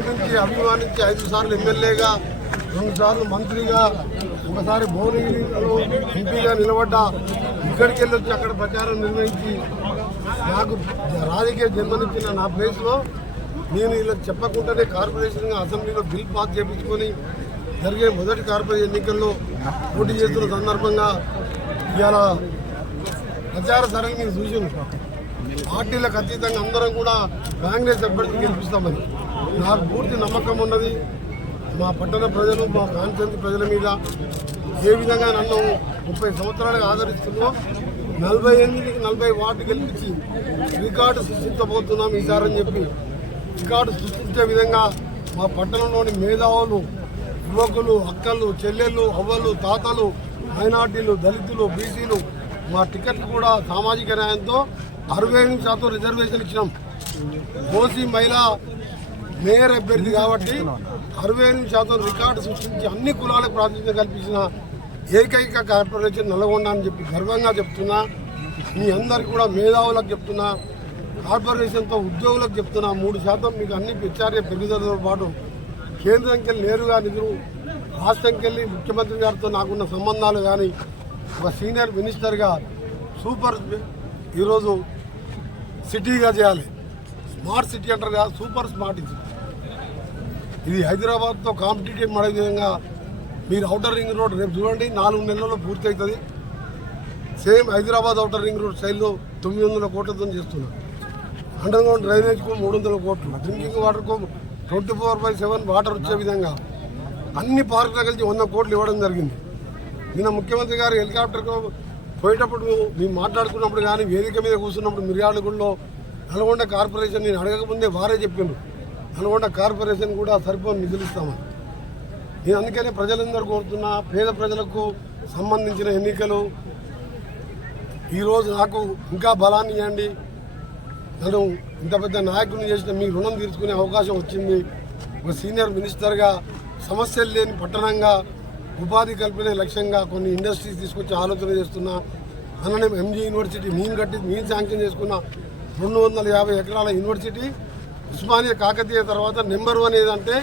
ప్రేమించి అభిమానించి 5 సార్లు ఎమ్మెల్యేగా 2 సార్లు మంత్రిగా ఒకసారి భువనగిరిలో ఎంపీగా నిలబడ్డా ఇక్కడికి వెళ్ళొచ్చి అక్కడ ప్రచారం నిర్వహించి నాకు రాజకీయ జన్మనిచ్చిన నా ప్లేస్లో నేను ఇలా చెప్పకుండానే కార్పొరేషన్గా అసెంబ్లీలో బిల్ పాస్ చేయించుకొని జరిగే మొదటి కార్పొరేషన్ ఎన్నికల్లో పోటీ చేస్తున్న సందర్భంగా ఇవాళ ప్రచార సరళి మీరు చూసాను. పార్టీలకు అతీతంగా అందరం కూడా కాంగ్రెస్ అభ్యర్థిని గెలిపిస్తామని నాకు పూర్తి నమ్మకం ఉన్నది. మా పట్టణ ప్రజలు మా కాన్స్టిట్యూన్సీ ప్రజల మీద ఏ విధంగా నన్ను 30 సంవత్సరాలుగా ఆదరిస్తుందో 48కి 40 వార్డు గెలిపించి రికార్డు సృష్టించబోతున్నాం ఈసారని చెప్పి రికార్డు సృష్టించే విధంగా మా పట్టణంలోని మేధావులు, యువకులు, అక్కలు, చెల్లెళ్ళు, అవ్వలు, తాతలు, మైనార్టీలు, దళితులు, బీసీలు మా టికెట్లు కూడా సామాజిక న్యాయంతో 68% రిజర్వేషన్ ఇచ్చినాం. ఓసీ మహిళా మేయర్ అభ్యర్థి కాబట్టి 68% రికార్డు సృష్టించి అన్ని కులాలకు ప్రాతినిధ్యం కల్పించిన ఏకైక కార్పొరేషన్ నల్గొండ అని చెప్పి గర్వంగా చెప్తున్నా. మీ అందరికీ కూడా మేధావులకు చెప్తున్నా, కార్పొరేషన్తో ఉద్యోగులకు చెప్తున్నా. 3% మీకు అన్ని హెచ్ఆర్ఏ పెరుగుదలతో పాటు కేంద్రంకి వెళ్ళి నేరుగా నిధులు, రాష్ట్రంకి వెళ్ళి ముఖ్యమంత్రి గారితో నాకున్న సంబంధాలు కానీ ఒక సీనియర్ మినిస్టర్గా సూపర్ ఈరోజు సిటీగా చేయాలి. స్మార్ట్ సిటీ అంటారు కదా, సూపర్ స్మార్ట్ సిటీ. ఇది హైదరాబాద్తో కాంపిటేటివ్ అనే విధంగా మీరు ఔటర్ రింగ్ రోడ్ రేపు చూడండి 4 నెలల్లో పూర్తి అవుతుంది. Same Hyderabad outer ring road స్టైల్లో 900 కోట్లతో చేస్తున్నారు. అండర్ గ్రౌండ్ డ్రైనేజ్కు 300 కోట్లు, డ్రింకింగ్ వాటర్కు 24/7 వాటర్ వచ్చే విధంగా అన్ని పార్కులు కలిసి 100 కోట్లు ఇవ్వడం జరిగింది. నిన్న ముఖ్యమంత్రి గారు హెలికాప్టర్కు పోయేటప్పుడు మేము మాట్లాడుకున్నప్పుడు కానీ వేదిక మీద కూర్చున్నప్పుడు మిర్యాలగూడలో నల్గొండ కార్పొరేషన్ నేను అడగకముందే వారే చెప్పిండ్రు నల్గొండ కార్పొరేషన్ కూడా సరిపోని నిధులు ఇస్తామని. నేను అందుకనే ప్రజలందరూ కోరుతున్నా, పేద ప్రజలకు సంబంధించిన ఎన్నికలు ఈరోజు నాకు ఇంకా బలాన్ని ఇవ్వండి. నన్ను ఇంత పెద్ద నాయకుడిని చేసిన మీ రుణం తీర్చుకునే అవకాశం వచ్చింది. ఒక సీనియర్ మినిస్టర్గా సమస్యలు లేని పట్టణంగా ఉపాధి కల్పనే లక్ష్యంగా కొన్ని ఇండస్ట్రీస్ తీసుకొచ్చి ఆలోచన చేస్తున్నా. అలానే ఎంజీ యూనివర్సిటీ నేను శాంక్షన్ చేసుకున్న 250 ఎకరాల యూనివర్సిటీ ఉస్మానియా కాకతీయ తర్వాత నెంబర్ 1 ఏదంటే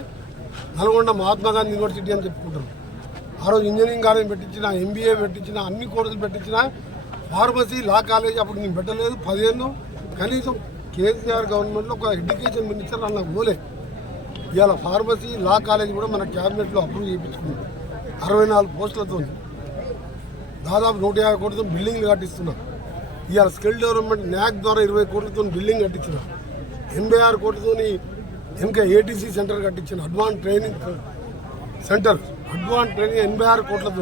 నల్గొండ మహాత్మా గాంధీ యూనివర్సిటీ అని చెప్పుకుంటారు. ఆ రోజు ఇంజనీరింగ్ కాలేజ్ పెట్టించిన, ఎంబీఏ పెట్టించిన, అన్ని కోర్సులు పెట్టించిన, ఫార్మసీ, లా కాలేజ్ అప్పుడు నేను పెట్టలేదు. 10 ఏళ్ళు కనీసం కేసీఆర్ గవర్నమెంట్లో ఒక ఎడ్యుకేషన్ మినిస్టర్ అన్న పోలే. ఇవాళ ఫార్మసీ, లా కాలేజ్ కూడా మన క్యాబినెట్లో అప్రూవ్ చేయించుకున్నాం 64 పోస్టులతో. దాదాపు 150 కోట్లతో బిల్డింగ్లు కట్టిస్తున్నాం. ఇవాళ స్కిల్ డెవలప్మెంట్ న్యాక్ ద్వారా 20 కోట్లతో బిల్డింగ్ కట్టించిన, 86 కోట్లతో ఇంకా ఏటీసీ సెంటర్ కట్టించిన, అడ్వాన్స్ ట్రైనింగ్ సెంటర్ 86 కోట్లతో.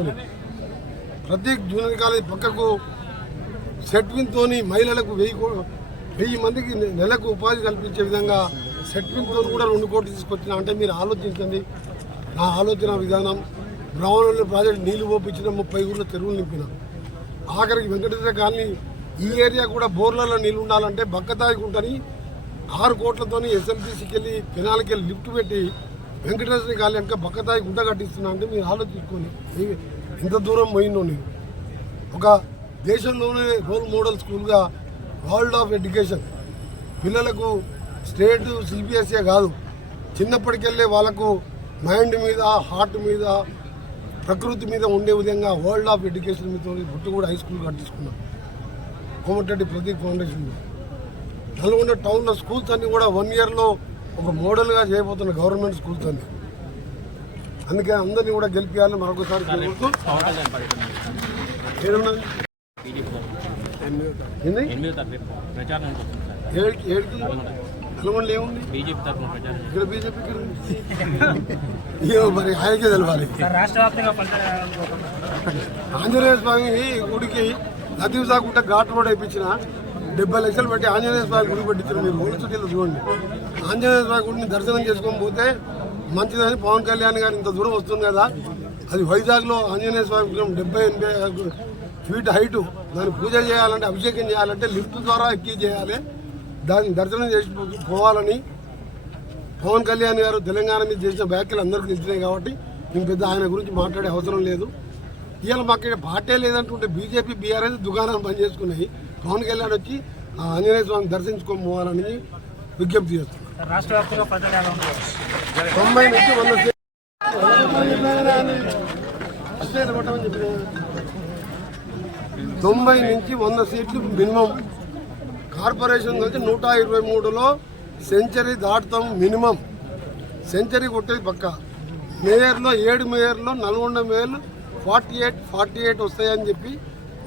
ప్రతి జూనియర్ కాలేజ్ పక్కకు సెట్విన్తో మహిళలకు 1000 మందికి నెలకు ఉపాధి కల్పించే విధంగా సెట్విన్తో కూడా 2 కోట్లు తీసుకొచ్చిన. అంటే మీరు ఆలోచించండి నా ఆలోచన విధానం. బ్రహ్మణుల ప్రాజెక్టు నీళ్లు పోపించిన, 30 ఊర్ల చెరువులు నింపిన. ఆఖరికి వెంకటేశ్వర కాలనీ ఈ ఏరియా కూడా బోర్లలో నీళ్ళు ఉండాలంటే బక్కతాయికి ఉంటుంది 6 కోట్లతో ఎస్ఎల్బీసీకి వెళ్ళి కెనాల్కి వెళ్ళి లిఫ్ట్ పెట్టి వెంకటేశ్వర కాలనీ ఇంకా బక్కతాయి గుంట కట్టిస్తున్నా. అంటే మీరు ఆలోచించుకొని ఇంత దూరం పోయిందో. నేను ఒక దేశంలోనే రోల్ మోడల్ స్కూల్గా వరల్డ్ ఆఫ్ ఎడ్యుకేషన్ పిల్లలకు స్టేట్ సిబిఎస్ఏ కాదు, చిన్నప్పటికెళ్ళే వాళ్ళకు మైండ్ మీద, హార్ట్ మీద, ప్రకృతి మీద ఉండే విధంగా వరల్డ్ ఆఫ్ ఎడ్యుకేషన్ మీద బుట్టు కూడా హై స్కూల్ కట్టించుకున్నాం కోమటిరెడ్డి ప్రదీప్ ఫౌండేషన్. నల్గొండ టౌన్లో స్కూల్స్ అన్నీ కూడా 1 ఇయర్లో ఒక మోడల్గా చేయబోతున్న గవర్నమెంట్ స్కూల్స్ అన్నీ. అందుకే అందరినీ కూడా గెలిపించాలని మరొకసారి కోరుతూ నల్గొండలో ఏముంది ఇక్కడ బీజేపీ మరి ఆయనకే తెలవాలి. ఆంజనేయ స్వామి గుడికి నదీసాగుంట ఘాట్ రోడ్ వేయించిన 70 లక్షలు పెట్టి ఆంజనేయ స్వామి గుడి పెట్టించారు. మీరు ఊరి చుట్టూ చూడండి. ఆంజనేయ స్వామి గుడిని దర్శనం చేసుకొని పోతే మంచిదని పవన్ కళ్యాణ్ గారు ఇంత దూరం వస్తుంది కదా. అది వైజాగ్లో ఆంజనేయ స్వామి విగ్రహం 70-80 ఫీట్ హైటు. దాన్ని పూజ చేయాలంటే, అభిషేకం చేయాలంటే లిఫ్ట్ ద్వారా ఎక్కి చేయాలి. దాన్ని దర్శనం చేసి పోవాలని పవన్ కళ్యాణ్ గారు తెలంగాణ మీద చేసిన వ్యాఖ్యలు అందరికీ తెలిసినాయి కాబట్టి మేము పెద్ద ఆయన గురించి మాట్లాడే అవసరం లేదు. ఇవాళ మాకు పార్టీ లేదంటుంటే బీజేపీ, బీఆర్ఎస్ దుకాణం బంద్ చేసుకున్నాయి. పవన్ కళ్యాణ్ వచ్చి ఆంజనేయ స్వామిని దర్శించుకొని పోవాలని విజ్ఞప్తి చేస్తున్నారు. 90 నుంచి 100 సీట్లు 90 నుంచి 100 సీట్లు మినిమం. కార్పొరేషన్ నుంచి 123లో సెంచరీ దాటుతాం మినిమం. సెంచరీ కొట్టేది పక్క. మేయర్లో 7 మేయర్లో నల్గొండ మేయర్లు 48 వస్తాయని చెప్పి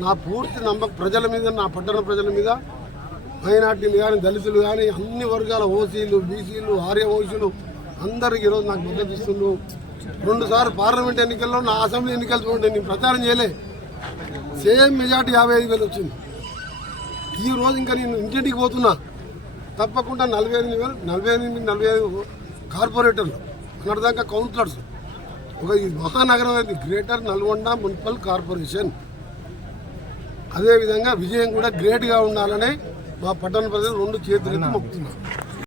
నా పూర్తి నమ్మకం ప్రజల మీద, నా పట్టణ ప్రజల మీద, మైనార్టీలు కానీ దళితులు కానీ అన్ని వర్గాల ఓసీలు, బీసీలు, ఆర్యవైశ్యులు అందరికి ఈరోజు నాకు మద్దతు ఇస్తున్నారు. 2 సార్లు పార్లమెంట్ ఎన్నికల్లో నా అసెంబ్లీ ఎన్నికలు చూడండి, నేను ప్రచారం చేయలే, సేమ్ మెజార్టీ 55,000 వచ్చింది. ఈ రోజు ఇంకా నేను ఇంటింటికి పోతున్నా, తప్పకుండా 45 కార్పొరేటర్లు అన్నదాకా కౌన్సిలర్స్ ఒక మహానగరం అయింది గ్రేటర్ నల్గొండ మున్సిపల్ కార్పొరేషన్. అదేవిధంగా విజయం కూడా గ్రేట్గా ఉండాలని మా పట్టణ ప్రజలు 2 చేతులెత్తి మొక్కుతున్నారు.